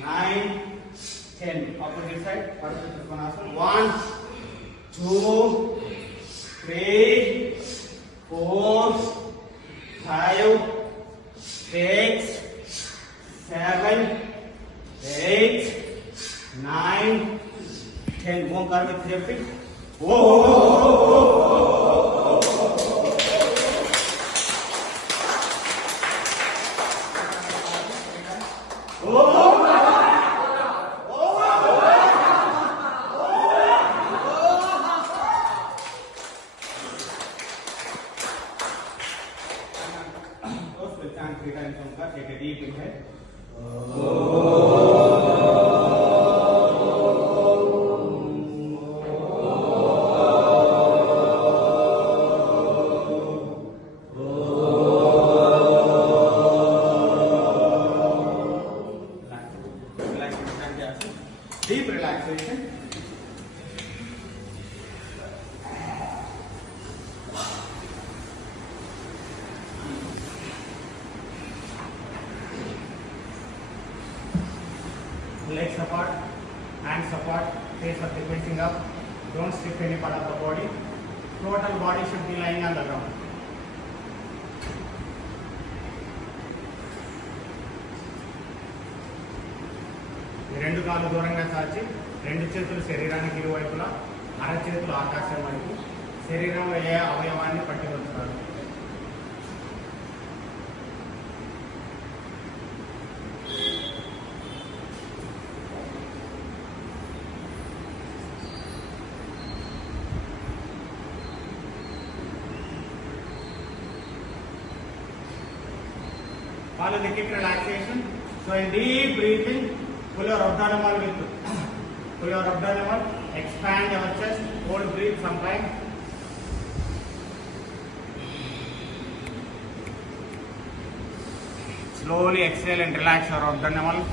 9, 10. Opposite side. One, two, three, 4, 5, 6, 7, 8, 9, 10. One car with 3 feet. Whoa! Three times on take a deep inhale. Deep relaxation. Legs apart, hands apart, face facing up. Don't stiff any part of the body. Total body should be lying on the ground. రెండు కాళ్ళు దూరంగా చాచి రెండు చేతులు శరీరానికి ఇరువైపులా అరచేతులు ఆకాశం వైపు శరీరంలో ఏ అవయవాన్ని పట్టి ఉంచుతారు. Follow the kick relaxation. So in deep breathing, pull your abdominal with pull your abdominal, expand your chest, hold breathe some time. Slowly exhale and relax your abdominal.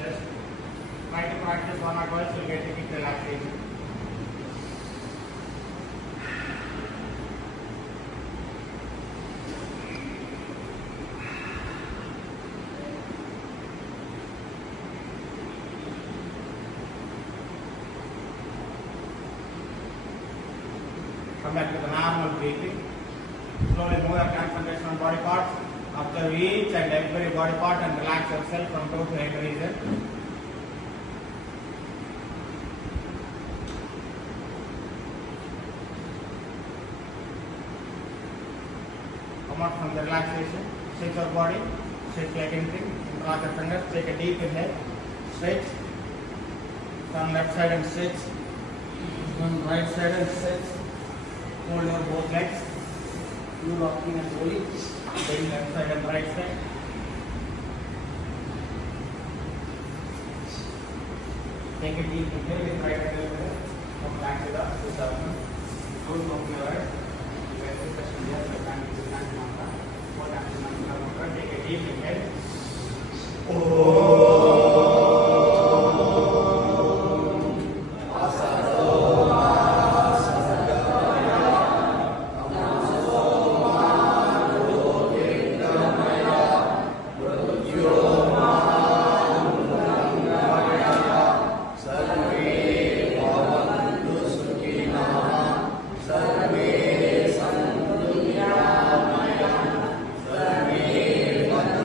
Just try to practice one or twice, you'll get the kick relaxation. Come back to the normal breathing. Slowly move your concentration on body parts. Observe each and every body part and relax yourself from toe to head region. Come out from the relaxation. Shake your body. Shake like anything. Cross your fingers. Take a deep inhale. Stretch. Turn left side and stretch. Turn right side and stretch. Hold your both legs. You rocking and rolling. Bend left side and right side. Take a deep inhale with right hand. Come back to the Sushasana. Don't open your eyes. Take a deep inhale. Oh.